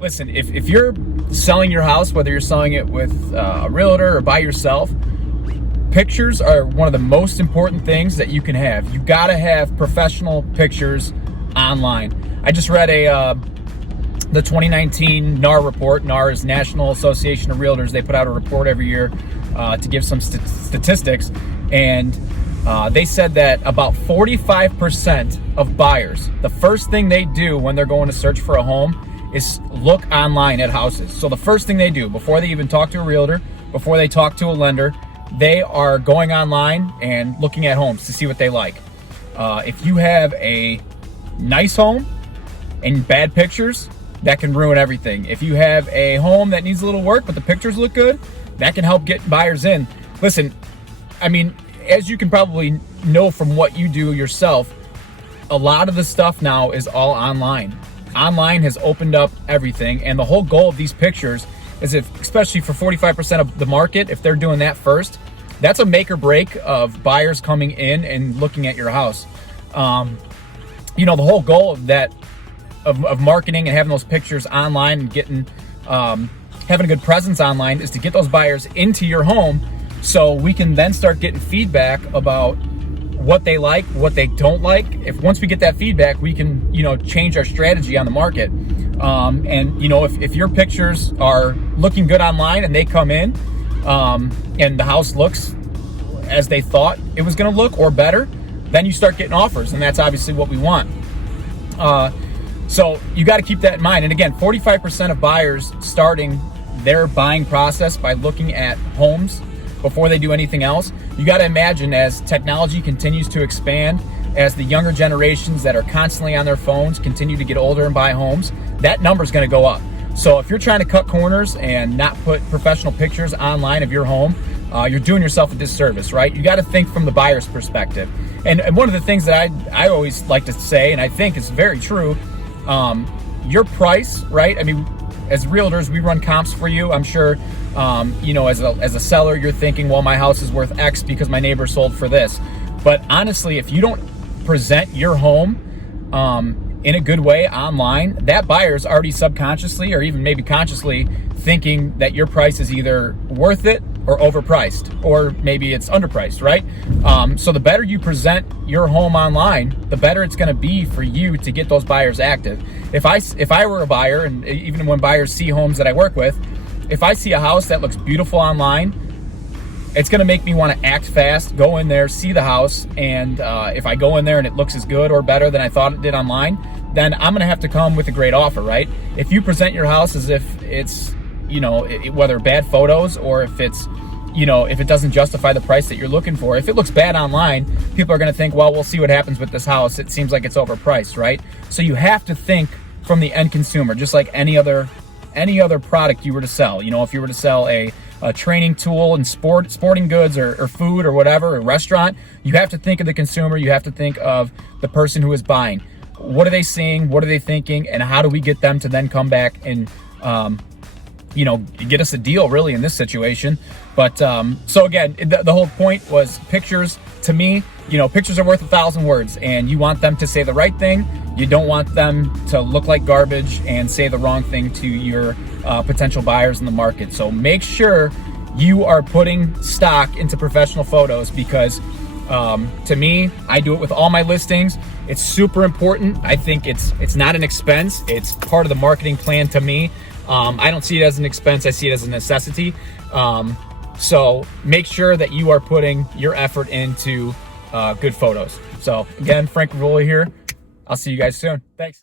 Listen, if you're selling your house, whether you're selling it with a realtor or by yourself, pictures are one of the most important things that you can have. You gotta have professional pictures online. I just read the 2019 NAR report. NAR is National Association of Realtors. They put out a report every year to give some statistics, and they said that about 45% of buyers, the first thing they do when they're going to search for a home is look online at houses. So the first thing they do before they even talk to a realtor, before they talk to a lender, they are going online and looking at homes to see what they like. If you have a nice home and bad pictures, that can ruin everything. If you have a home that needs a little work but the pictures look good, that can help get buyers in. Listen, I mean, as you can probably know from what you do yourself, a lot of the stuff now is all online. Online has opened up everything, and the whole goal of these pictures is, if, especially for 45% of the market, if they're doing that first, that's a make or break of buyers coming in and looking at your house. You know, the whole goal of that, of marketing and having those pictures online and getting, having a good presence online, is to get those buyers into your home, so we can then start getting feedback about what they like, what they don't like. If once we get that feedback, we can, you know, change our strategy on the market. And you know, if your pictures are looking good online and they come in, and the house looks as they thought it was going to look or better, then you start getting offers, and that's obviously what we want. So you got to keep that in mind. And again, 45% of buyers starting their buying process by looking at homes before they do anything else. You got to imagine, as technology continues to expand, as the younger generations that are constantly on their phones continue to get older and buy homes, that number is going to go up. So if you're trying to cut corners and not put professional pictures online of your home, you're doing yourself a disservice, right? You got to think from the buyer's perspective. And one of the things that I always like to say, and I think is very true, your price, right? I mean, as realtors, we run comps for you. I'm sure, you know, as a seller, you're thinking, well, my house is worth X because my neighbor sold for this. But honestly, if you don't present your home in a good way online, that buyer's already subconsciously or even maybe consciously thinking that your price is either worth it or overpriced, or maybe it's underpriced, right? So the better you present your home online, the better it's going to be for you to get those buyers active. If I were a buyer, and even when buyers see homes that I work with, if I see a house that looks beautiful online, it's going to make me want to act fast, go in there, see the house, and if I go in there and it looks as good or better than I thought it did online, then I'm going to have to come with a great offer, right? If you present your house as if it's, you know, whether bad photos or if it's, you know, if it doesn't justify the price that you're looking for, if it looks bad online, people are going to think, well, we'll see what happens with this house. It seems like it's overpriced, right? So you have to think from the end consumer, just like any other product you were to sell. You know, if you were to sell a training tool and sporting goods or food or whatever, a restaurant, you have to think of the consumer. You have to think of the person who is buying. What are they seeing? What are they thinking? And how do we get them to then come back and, you know, get us a deal really in this situation? But so again, the whole point was pictures. To me, you know, pictures are worth 1,000 words, and you want them to say the right thing. You don't want them to look like garbage and say the wrong thing to your potential buyers in the market. So make sure you are putting stock into professional photos, because to me, I do it with all my listings. It's super important. I think it's not an expense. It's part of the marketing plan to me. I don't see it as an expense. I see it as a necessity. So make sure that you are putting your effort into good photos. So again, Frank Ruvoli here. I'll see you guys soon. Thanks.